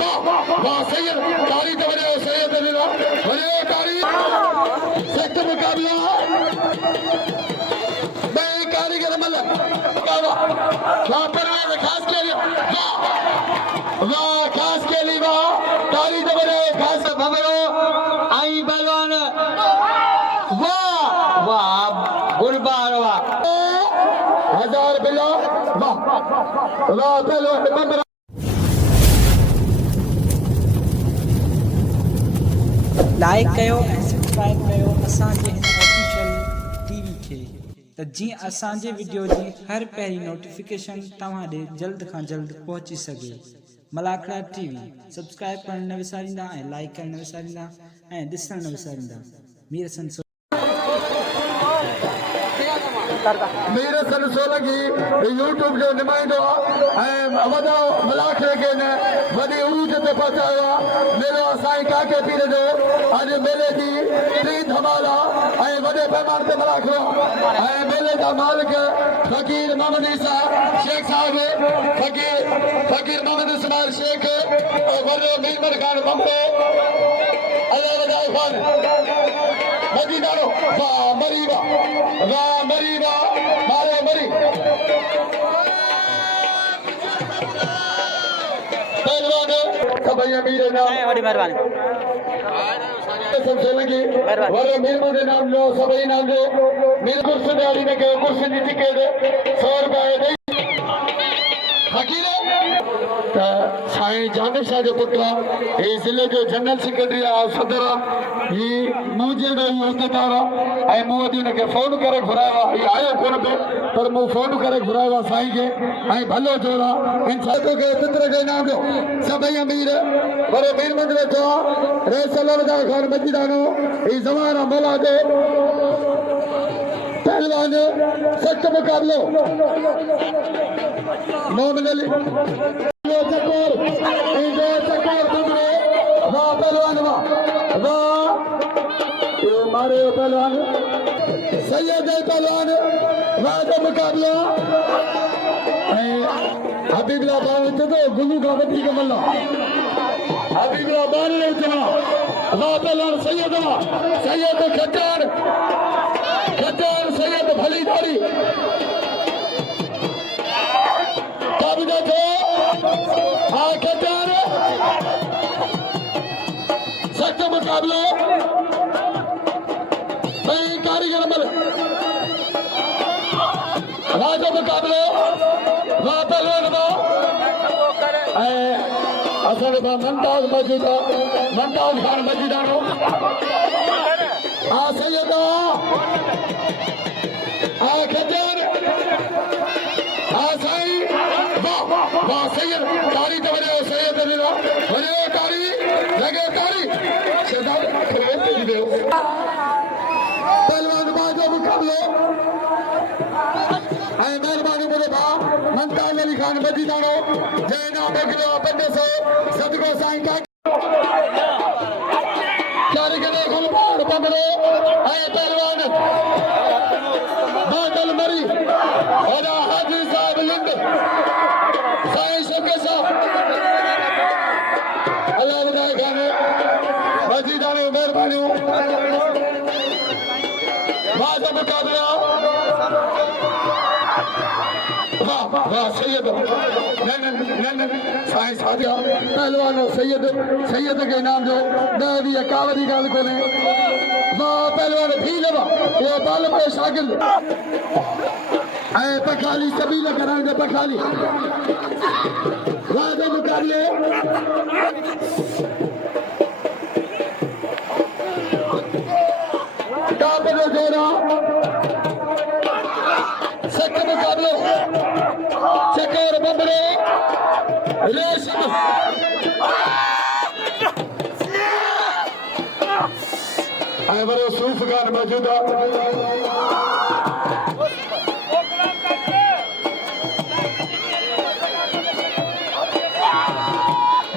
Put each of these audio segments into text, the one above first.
वाह वाह सैयद तारी तो बने सैयद बने तारी सख्त मुकाबला मैं कारीगर मलक वाह परवान खास के लिए वाह खास के लिए वाह तारी तो बने खास भमरो आई पहलवान वाह वाह गुरबार वाह 1000 बिला वाह वाह पहलवान लाइक कयो ऐं सब्सक्राइब कयो असांजे हिन ऑफिशियल टीवी खे त जीअं असांजे वीडियो जी हर पहिरीं नोटिफिकेशन तव्हां ॾे जल्द खां जल्द पहुची सघे। मलाखड़ा टीवी सब्सक्राइब करणु न विसारींदा ऐं लाइक करणु न विसारींदा ऐं ॾिसणु न विसारींदा। मीर सन मेरे सन सोलंकी यूट्यूब जो नुमाइंदो ऐं वॾो मलाखड़े खे न वॾी उरूज ते पहुचायो आहे। मेलो साईं काके पीर जो अॼु मेले जी टीं धमाल आहे ऐं वॾे पैमाने ते मलाखड़ो ऐं मेले जा मालिक फ़कीर मोहम्मद ईसा शेख साहिब फ़कीर मोहम्मद इस्माइल शेख वॾो मीरमल खान बम्बो अलाह वॾाई खान मदीनारो वाह मरीबा वाह मरीबा मारे मरी पहलवान सभई अमीर नाम वॾी महिरबानी सोलंकी वरो मीरमल जे नाम जो सभई नाम जो मीर कुर्सी ॾाढी न कयो कुर्सी जी टिकट 100 रुपया फ़कीर त साईं जामिर शाह जो पुटु आहे हीउ ज़िले जो जनरल सेक्रेटरी आहे सदर आहे हीउ मूं जहिड़ो इज़तदार आहे ऐं मूं अॼु हिनखे फोन करे घुरायो आहे हीउ आयो कोन पियो पर मूं फोन करे घुरायो आहे साईं खे ऐं भलो जोड़ आहे इंसाफ़ खे फितर खे इनाम ॾियो सभई अमीर वरो मीरमंद वेठो आहे रेसल वॾा खान मजीदानो हीउ ज़वान आहे मौला जो पहलवान सख्त मुकाबलो मोहम्मद अली चकोर वाह पहलवान वाह मारे पहलवान सैयद पहलवान वाह जो मुकाबला हबीबुल्लाह बान तो गुलू का वधीक मल्ला हबीबुल्लाह बान ने चवा वाह पहलवान सैयद खच्चर सैयद भली दाढ़ी काबिजा थे हाँ खच्चर सख्त मुकाबला कारीगर मल राजो मुकाबलो वाह पहलवान असांजे पास मुमताज़ मौजूद आहे मुमताज़ खान मजीदानो सैयद खच्चर साईं वाह सैयद कारी तो वञो सैयद वञो कारी लगे कारी पहलवान बाजो मुकाबलो ऐं महिरबानी मुंहिंजो भाउ मुमताज़ अली खान मजीदानो जंहिं नाम मोकिलियो 500 सदको साईं कारीगर गुलबार बंगलो ऐं पहलवान बादल मरी और हाजी साहब लिंग साईं शौके साहब अल्लाह वॾाई खान मजीदानो महिरबानियूं वाह मुकाबला वाह सैयद साईं सादिया पहलवान सैयद के नाम जो 10 कावरी गाल कोने वाह पहलवान भी लवा ये बाल पे शागिर्द ऐं पखाली सबील करण जो पखाली वाह जो मुकाबले टॉप जो जोड़ा सख्त मुकाबलो चकोर बबरे रेशम ऐं वरो सूफ़ खान मौजूद आहे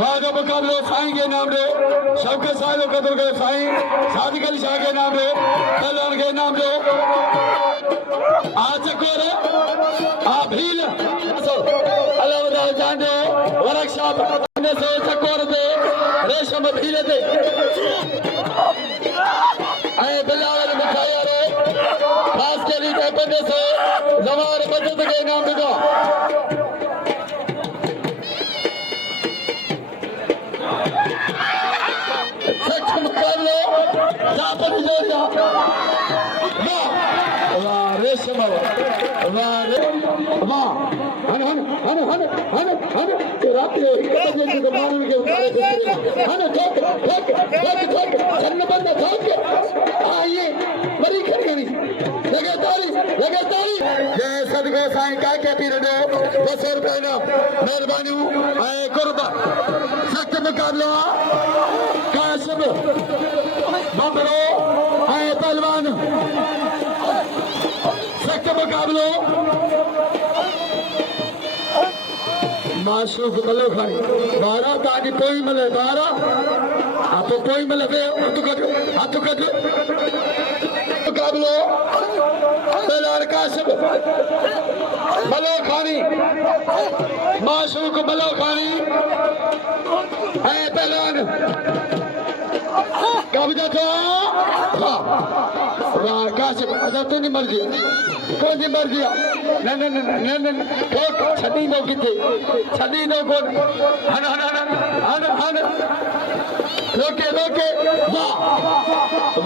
वाह मुकाबलो साईं के नाम रे शौकत साहिब कदर के साईं सादिक अली शाह के नाम रे पहलवान के नाम रे आ चकोर आ भील अल्लाह वदा जाने वर्कशॉप ने से चकोर दे मुकाबलो जापन जोड़िया वाह वाह रेशम वाह वाह हन हन हन हन हन हन रात को बजे के मारने के हन ठोक ठोक ठोक ठोक जन्म बंद ठोक आइए बड़ी खड़ी लगातारी जय सदगुरु साईं काके पीर दो 200 रुपए ना मेहरबानी ऐ कुर्बा सख्त मुकाबला कासिम बबरो ऐ पहलवान सख्त मुकाबलो मासूक मलो खानी 12 ताजी कोई मले 12 आप कोई मले हाथ कट मुकाबलो पहलवान कासिम मलो खानी मासूक मलो खानी है पहलवान कब्जा था वाह कासिम अदा तो नहीं मर गया कौन नहीं मर गया न ठोक छड़ी दो किथे छड़ी दो कौन हन हन हन हन हन रोके वाह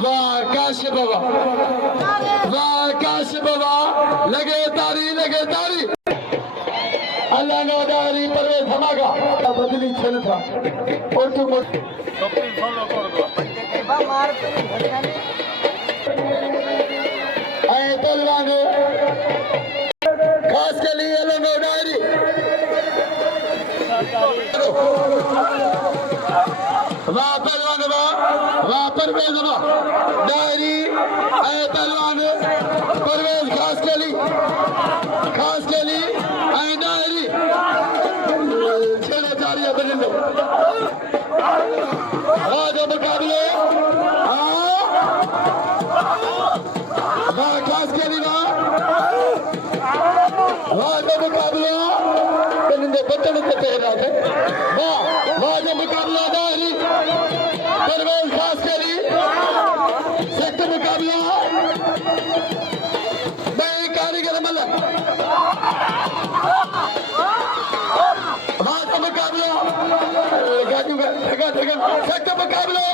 वाह कासिम बाबा लगे तारी अल्लाह ने दारी परवेज धमाका बदली छन था और तू आए पहलवान खास के लिए अल्लाह ने दारी वाह पहलवान वाह परवेज दारी आए पहलवान परवेज खास के लिए आए दारी छेड़े जारिया बनिंदो आज मुकाबले वाह खास के लिए आज मुकाबला बनिंदो बटन के तेरा थे वाह मुकाबला दारी परवेज खास के लिए सख्त मुकाबला मैं कारीगर मलक मुकाबला सख्त मुकाबला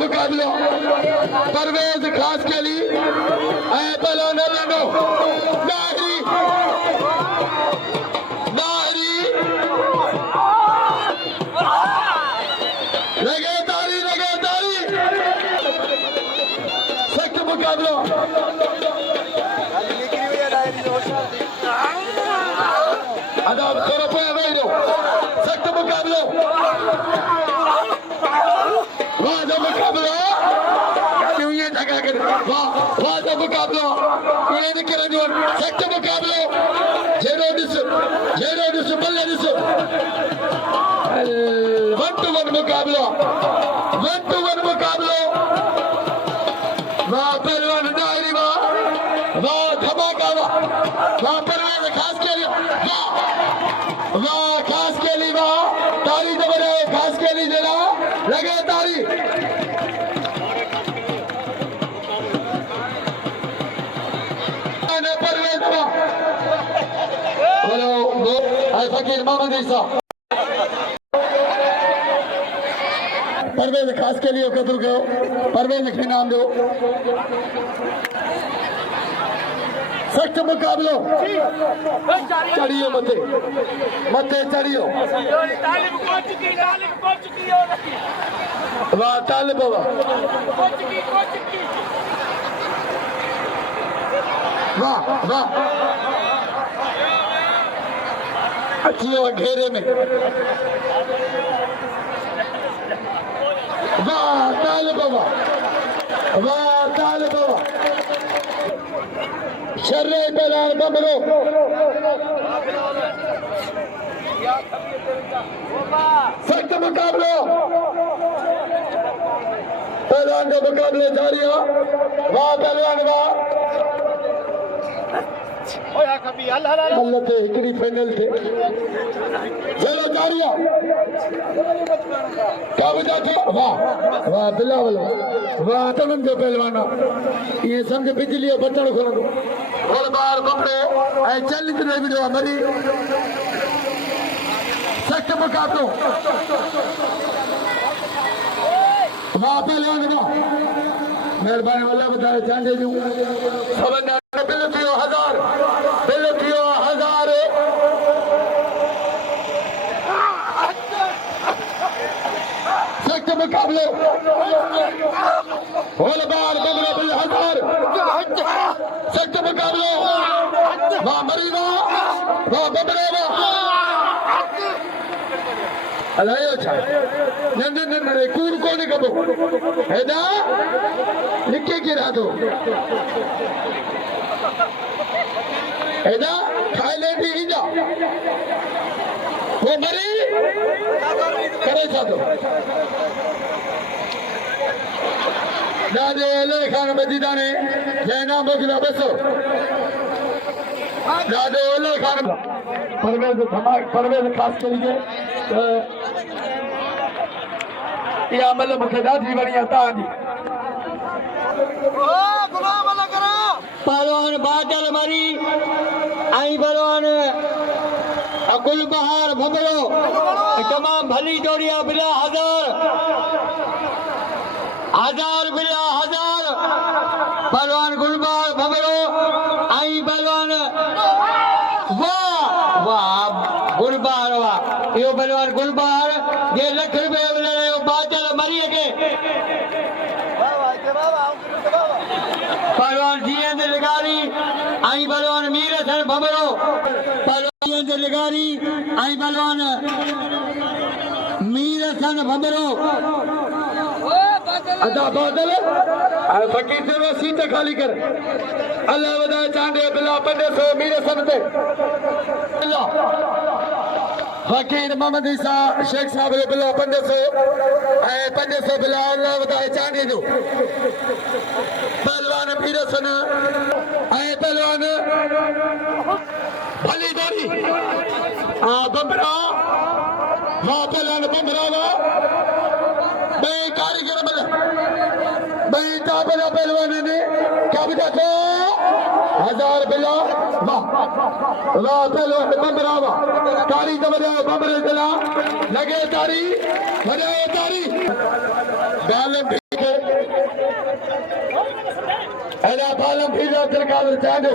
मुकाबला परवेज खास के लिए पहलवान लड़ो दाहरी लगे तारी सख्त मुकाबला अदा सख्त मुकाबला मुकाबला क्यों ये धक्का कर वाह मुकाबला ये नहीं करें जो सख्त मुकाबला जेरो दिस बल्ले दिस 1-to-1 मुकाबला 1-to-1 मुकाबला वाह पहलवान दायरी वाह धमाका वाह परवेज खास के लिए वाह खास के लिए वाह तारी जबर खास के लिए जरा लगे तारी परवेज बोलो फकीर मोहम्मद ईसा परवेज खास के लिए कदर करो परवेज के नाम दो सख्त मुकाबलो चढ़ियो मते चढ़ियो वाह तालिब वाह अच्छी घेरे में वाह तालिब शर्रे पहलवान बमरो सख्त मुकाबला पहलवान का मुकाबले जारी हो वाह पहलवान वाह मल्ल ते हिकड़ी फाइनल थे चलो तारिया क्या बजा था वाह वाह बिलावल वाह तनन जो पहलवाना ये समझ बिजली बटन खोलो और बार बपड़ो ऐ चैलेंज ने वीडियो मरी सख्त मुकाबलो वाह पहलवान वाह मेहरबानी वाला बताए चांदे जू सबना बिल थियो 1000 बिल थियो 1000 सख्त मुकाबले होल बार बबरा बिल 1000 सख्त मुकाबले वाह मरी वाह बबरे वाह अलायो छा न कूड़ कोने कबो हेदा लिखे गिरा दो हेदा थाईलैंड ही जा वो मरी करे छा दो दादे ले खान मदीदा ने जैना मोगला बसो दादे ले खान परवेज खास करिए ये अमल मुखे दादी बढ़िया तानी पहलवान बादल मरी आई पहलवान अकुल बहार भमरो तमाम भली जोड़िया बिला 1000 बिला 1000 पहलवान गुलबहार भमरो आई पहलवान वाह वाह गुलबहार वाह यो पहलवान गुलबहार ये लख रुपए बादल मरी के पहलवान जीएन लगारी आई पहलवान मीर हसन भमरो पहलवान जीएन लगारी आई पहलवान मीर हसन भमरो अदा बादल फकीर से वो सीट खाली कर अल्लाह वदा चांदे बिला 500 मीर हसन ते फकीर मोहम्मद ईसा शेख साहब रे बिला 500 ऐ 500 बिला अल्लाह वदा चांदे जो पहलवान मीर हसन ऐ पहलवान भली दोरी बमरा वाह पहलवान बमरा वाह बे कारीगर बल बे ताबला पहलवान ने क्या बजा था 1000 बिला वाह वाह पहलवान बमरा वाह तारी तो बजाओ बमरे दिला लगे तारी बजाओ तारी बालम भीगे ऐना बालम भीगे सरकार चांदो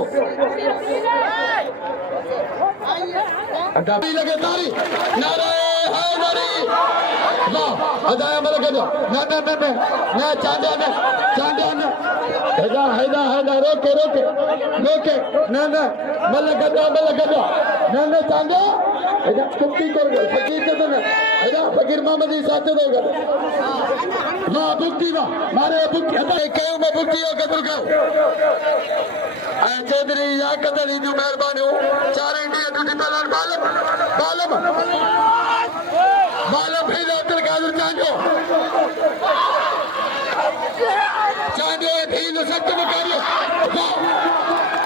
अदा लगे तारी नारे हैदरी वाह अदाया मल करो न चांदा हैदा रोके न मल करो न चांदा हैदा कुत्ती कर फकीर तो न हैदा फकीर मोहम्मद ईसा तो दो वाह बुक्की वाह मारे बुक्की अदा कयो में बुक्की हो कदर कयो आ चौधरी या कदर दी मेहरबानी हो 4 इंडिया ड्यूटी पहलवान बालम भी अब्दुल कादिर चांदो भील सख्त मुकाबलो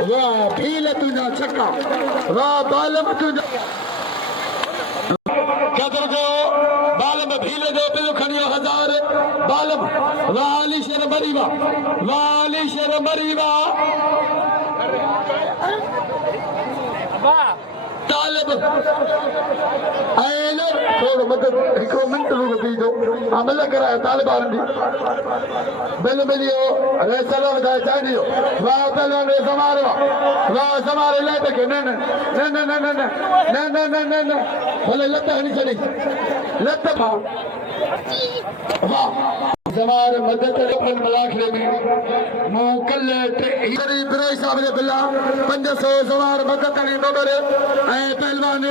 वाह भील तुझा छक्का वाह बालम तुझा कदर जो बालम भील जो बिल खणियो 1000 बालम वाह अली शेर मरीवा तालिब आयल थोड़ो मदद हिकड़ो मिंट रुक बीजो अमल करायो तालिबान दी बिल मिलियो रेसलो वधाए चांदियो वाह पहलवान रे समारो वाह समारे ले तके न भले लत हणी छड़ी लत भा वाह जमार मदद अपन मलाखरे में मोकल इधरी बिरोई साहब ने बिला 500 जमार मदद अली बबर ए पहलवान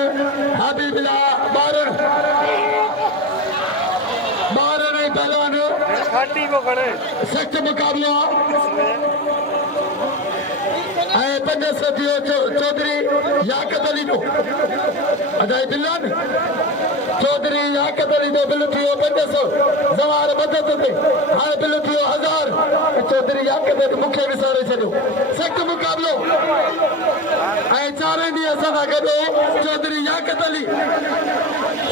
हबीबिल्ला बारन नहीं पहलवान घाटी को खड़े सख्त मुकाबला ए 500 सतियो चौधरी याकत अली तो अदाई बिल्लान चौधरी याकत अली तो बिल थियो 500 जवार मदद ते हां बिल थियो 1000 चौधरी याकत अली मुख्य विसारे छडो सख्त मुकाबलो ऐ चारे डी असा गडो चौधरी याकत अली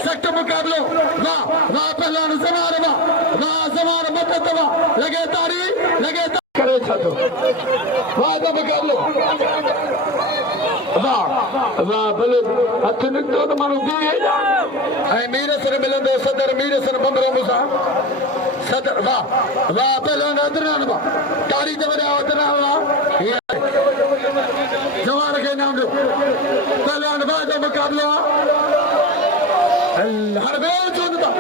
सख्त मुकाबलो वाह वाह पहलवान जवार वाह जवार मदद वाह लगे तारी करे छो वाह दा मुकाबलो वाह वाह भले हथ निकतो तो मानो बी ऐ मीर सर मिलंदो सदर मीर सर बंदरो मुसा सदर वाह वाह पहलवान अदरान वाह तारी ते वडा अदरान वाह जवान के नाम दो पहलवान वाह दा मुकाबलो हर बेल चुनता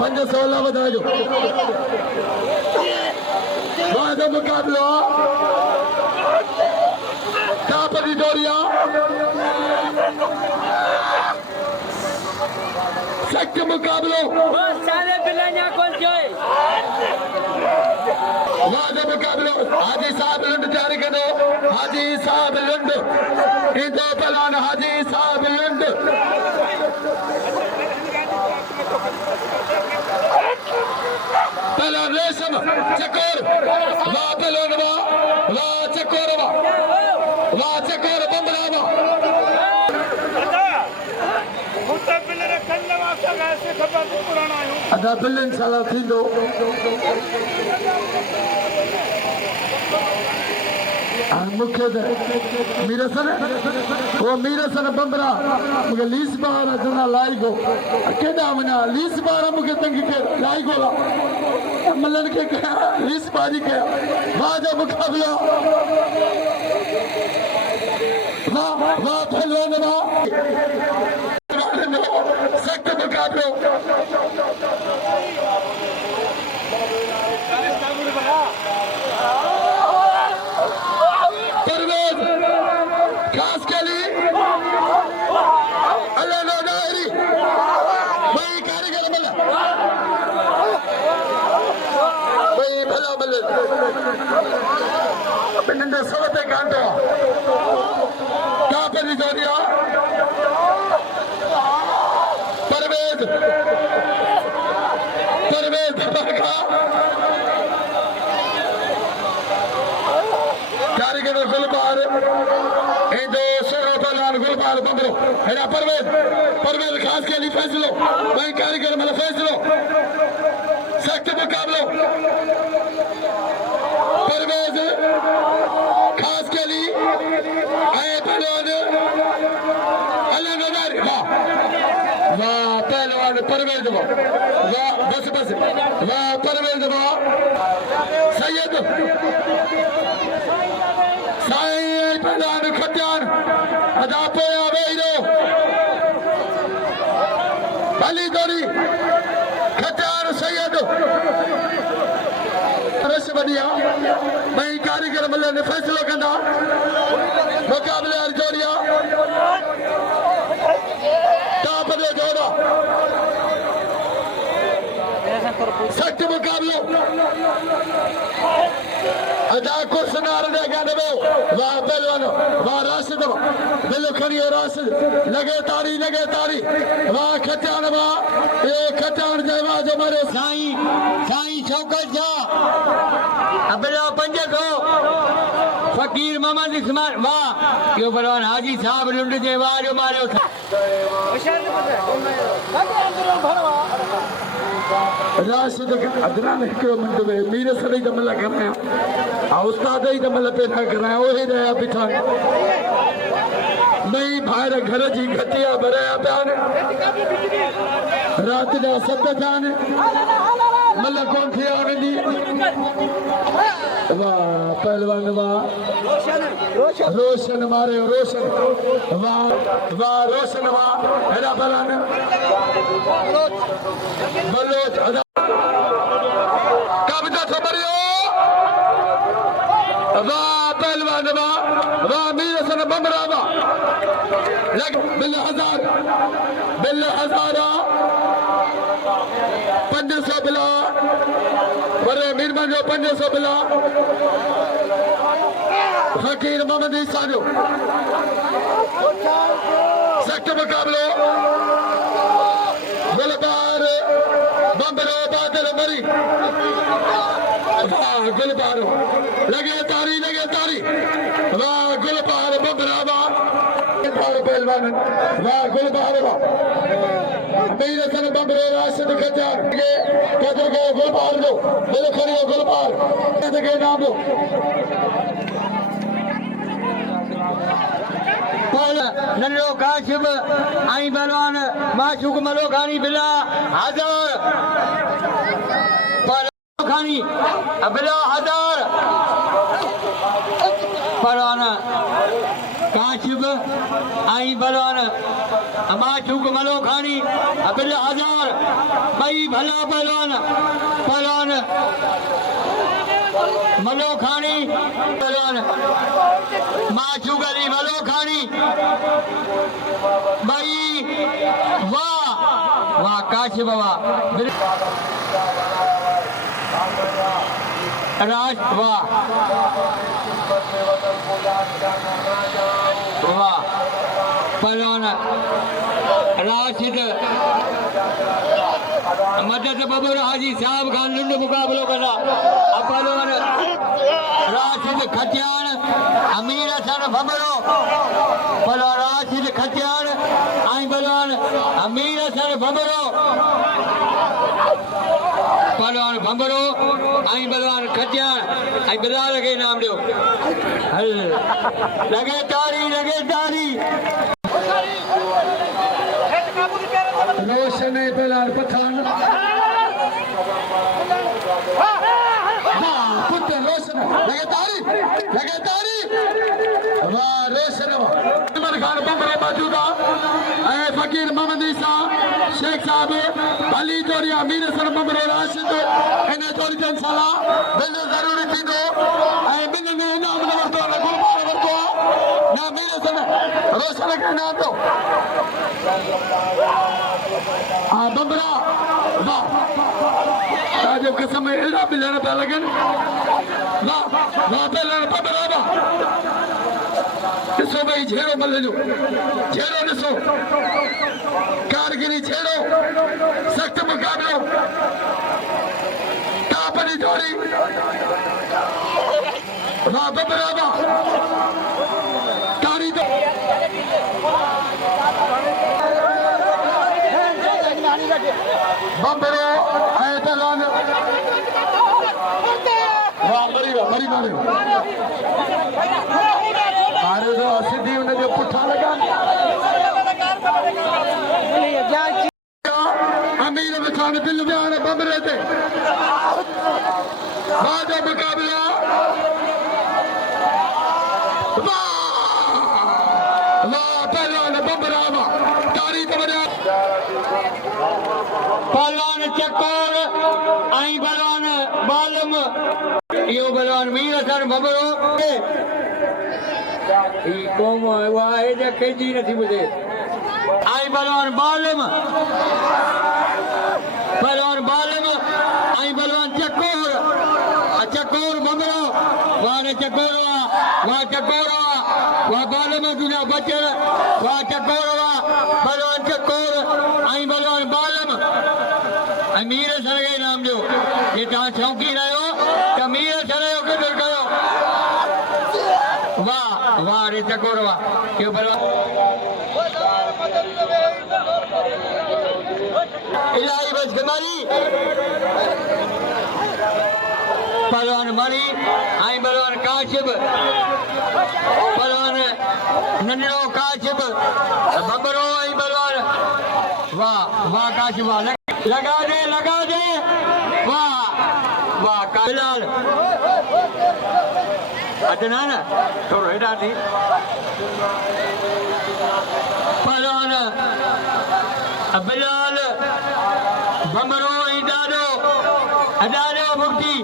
516 बधाई वाह दा मुकाबलो कापरी डोरिया सख्त मुकाबलो सारे बिलाया कौन जोए वादा मुकाबलो हाजी साहब लुंड जारी करो हाजी साहब लुंड इंदो पहलवान हाजी साहब लुंड पहलवान रेशम चकोर वाह पहलवान वाह चकोर वाह चकोर बंदरा अदा बिल इंशाल्लाह थींदो मुख्य मीरसन बंदरा मुझे लीस बार जना लाई गो केदा वना लीस बार मुझे तंगी के लाई गो मलन के लीस बाजी के बाजा मुकाबला वाह वाह पहलवान वाह सख्त मुकाबलो परवेज खास के लिए अल्लाह नो डायरी भाई कारीगर मल्ला भाई भला मल्ला बिनंदे सोते कांटो कापरी जोरिया परवेज धमाका कारीगर गुलबार इंदो सोरो पहलवान गुलबार बंदरो हेरा परवेज खास के लिए फैसलो भाई कारीगर मतलब फैसलो सख्त मुकाबलो परवेज खास के लिए आए पहलवान अल्लाह नजर वाह वाह पहलवान परवेज वाह बस वाह परवेज वाह सैयद साईं पहलवान खत्यान अदा पोया वेरो अली दोरी खत्यान सैयद रस बढ़िया भाई कारीगर मल्ले ने फैसलो कंदा मुकाबले जोरिया तापले जोड़ा सख्त मुकाबलो अदा कुर्सनार ने गाने वाह पहलवान वाह राशिद बिल्लो खड़ियो राशिद लगे तारी वाह खचान वाह ये खचान जयवा जो मारे साईं शौकत जा अबलो 500 फकीर मोहम्मद इस्माइल वाह यो पहलवान हाजी साहब लुंड जे वाह जो मारे राशिद अदरान हिकिड़ो मिंट में मीर सर ई दमल कराया उस्ताद ई दमल पैदा कराया उहे रहिया बीठा मई ॿाहिरि घर जी घटिया भरिया पिया आहिनि राति जा 7 थिया आहिनि मल कोन थिया उन्हनि वाह पहलवान वाह रोशन मारियो रोशन वाह रोशन वाह हेॾा पहलवान बलोच कब्जा थमरियो वाह पहलवान वाह मीर सन बमरा वाह लग बिल हजार 500 बिला वरे मीरमन जो 500 बिला फकीर मोहम्मद ईसा जो सख्त मुकाबलो गुलबार बंबरो बादल मरी वाह गुलबार लगे तारी वाह गुलबार बंबरा वाह पहलवान वाह गुलबार वाह मेरे सन बंबरो राशिद खचार के कदर के गुलबार जो मेरे खड़ियो गुलबार के नाम दो नन्नो काशिफ आई बलवान माशूक मलो खानी बिला हजार खानी बिला हजार बलवान काशिफ आई बलवान माशूक मलो खानी बिला हजार भाई भला बलवान मलो खानी बलवान माशूक अली मलो खानी भाई वाह वाह काशिफ वाह राज वाह वाह पहलवान राशिद मदद बबूर हाजी साहब खान लुंड मुकाबलो करना पहलवान राशिद खटियान अमीर हसन भमरो पहलवान राशिद खटियान आई पहलवान अमीर हसन भमरो पहलवान भमरो आई पहलवान खटियान आई बिलाल के नाम दो लगे तारी रोशन पहलवान पठान पुत्र रोशन लगे तारी वाह रोशन इमरान खान बंबरे मौजूदा फकीर मोहम्मद ईसा शेख साहब अली जोरिया मीर हसन बंबरो राशिद इन जोरी जन साला बिल जरूरी थींदो बिल में इनाम न वरतो न गुलबार वरतो ना मीर हसन रोशन के नाम दो बंबरा वाह ताजब कसम एड़ा बिलण पे लगन वाह पहलवान बंबरा वाह ॾिसो भई झेड़ो मल जो झेड़ो ॾिसो कारगिरी झेड़ो सख़्त मुक़ाबिलो टाप जी जोड़ी वाह बंबरा वाह तारी दो बंबरो ऐं पहलवान वाह मरी मारे मारे तो सिद्धि उन जो पुठा लगा अमीर खान दिल बयान बंबरे ते बाद मुकाबला वाह पहलवान बंबरा तारी तबरा पहलवान चकोर आई बलवान बालम यो बलवान मीर हसन भमरो ई कौम वाह ए जे जी नथी मुझे आई बलवान बालम आई बलवान चकोर भमरो वाह चकोर वाह बालम दुनिया बचर वाह चकोर वाह बलवान चकोर आई बलवान बालम अमीर हसन के नाम जो ये तव्हां शौक़ीन आहियो त अमीर हसन जो क़दुरु कयो वाह रे चकोर वाह इहो इलाही बस बीमारी पहलवान मणि आई पहलवान काशिफ पहलवान नंढड़ो काशिफ बबरो आई पहलवान वाह काशिफ लगा दे वाह बिलाल अदनान थोड़ो हेॾा थी पहलवान बिलाल बमरो ऐं ॾाढो मुक्ति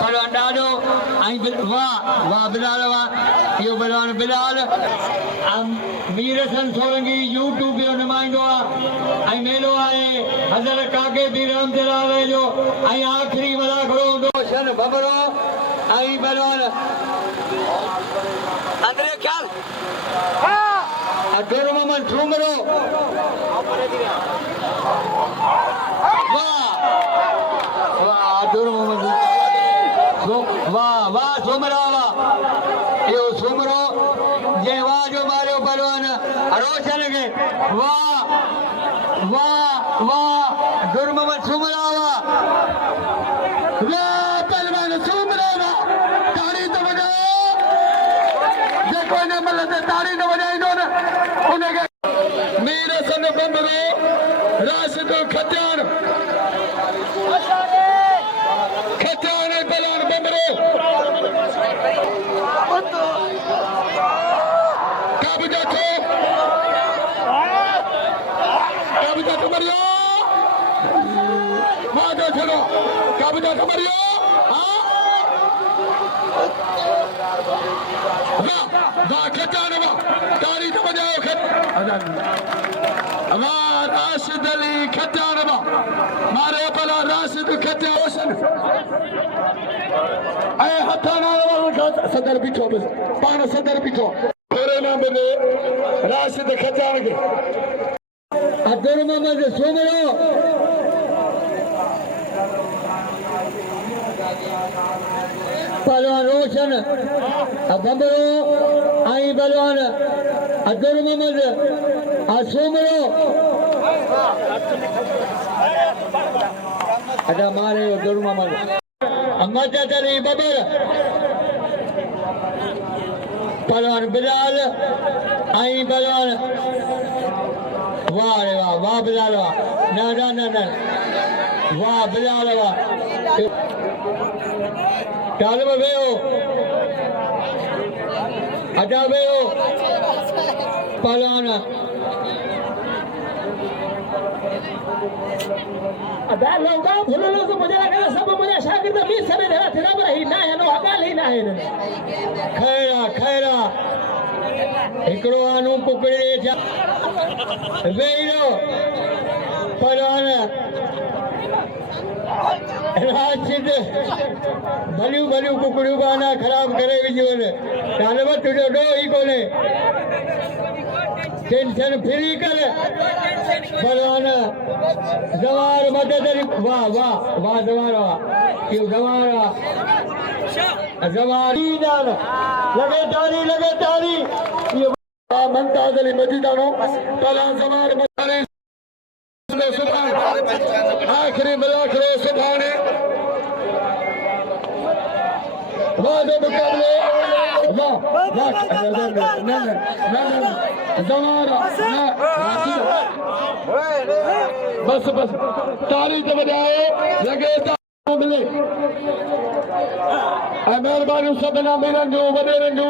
पहलवान ॾाढो ऐं वाह वाह बिलाल वाह इहो पहलवान बिलाल मीर हसन सोलंकी यूट्यूब जो नुमाइंदो आहे ऐं मेलो आहे हज़रत काके पीर रहमतुल्लाह जो ऐं आख़िरी मलाखड़ो हूंदो शन भबरो ऐं पहलवान अंदरि ख्याल अब्दुल मोहम्मद ठूमरो वाह वाह अब्दुल मोहम्मद वाह वाह सुमरा वाह इहो सुमरो जे वाह जो मारियो पहलवान रोशन खे वाह वाह वाह अब्दुल मोहम्मद सुमरा वाह वाह पहलवान सुमरा वाह ताड़ी तो वॼायो जेको हिन महिल ते ताड़ी न वॼाईंदो न उनखे मीर हसन बंबरो राशिद खटियान खटियान ऐं पहलवान बंबरो काबू जाथो मरियो वाह जो छॾो काबू जाथो मरियो वाह वाह खटियान वाह ताड़ी तो वॼायो वाह राशिद अली खटियान वाह मारे भला राशिद खटियान ऐं हथाना सदर बीठो बसि पाण सदर बीठो थोरे न मिले राशिद खटियान खे अब्दुल मोहम्मद सुमरो पहलवान रोशन बंबरो ऐं पहलवान अब्दुल मोहम्मद सुमरो अच्छा मारे अब्दुल मोहम्मद मदद अली बबर पहलवान बिलाल ऐं पहलवान वाह रे वाह वाह बिलाल वाह न न न न वाह बिलाल वाह तालिब वेहो अदा वेहो पहलवान अदा लोग फुललो से मुझे लगा सब मुझे शागिर्द 20 समय देना तेरा पर ही ना है नो हकाल ही ना है खैरा खैरा हिकिड़ो आनू कुकड़े छा वेहो पहलवान राशिद भलियूं भलियूं कुकड़ियूं गाना ख़राब करे विझियूं आहिनि तालिब तुंहिंजो ॾोह ई कोन्हे टेंशन फ्री कर पहलवान जवार मदद वाह वाह वाह जवार वाह इहो जवार वाह जवार लगे तारी इहो मुमताज़ अली मजीदानो पहलवान जवार मदारी आखिरी मलाखड़ो सुभाणे वाह जो मुकाबले वाह वाह न जवारा बस बस ताली तो बजाओ लगे मिले मेहरबानी सभिनी मिलन जो वॾे रंग